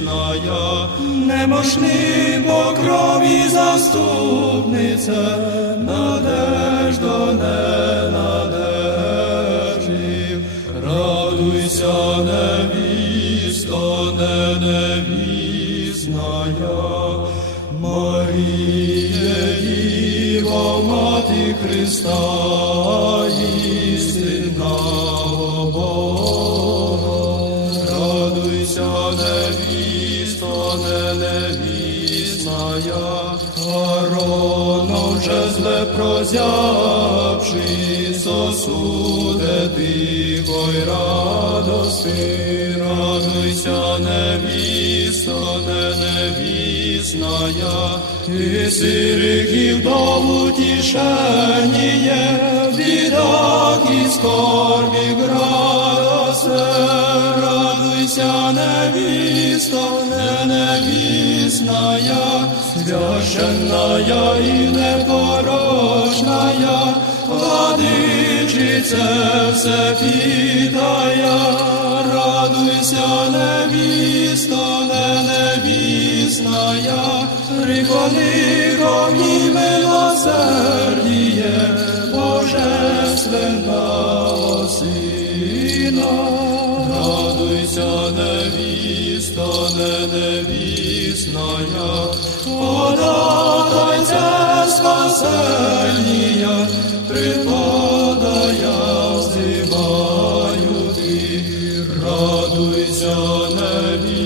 невісная, немощний покрові заступниця, надежда не надежив. Радуйся, невісто, не невісная, Маріє, Діво, Мати Христа, невісная, Аароном вже зле прозявши сосуде тихо радости, радуйся, невісто, не невісная, і сириків до утішеніє, в бідах і скорбі грасе, радуйся, невісто, не невісная, священная і непорочная, владичице все питая, радуйся, невісто, не невісная, приколи ко мне милосердие Божественного Сина. Радуйся, невісто, не невісная, податайся спасения, преподая взиваю ти. Радуйся, невісто,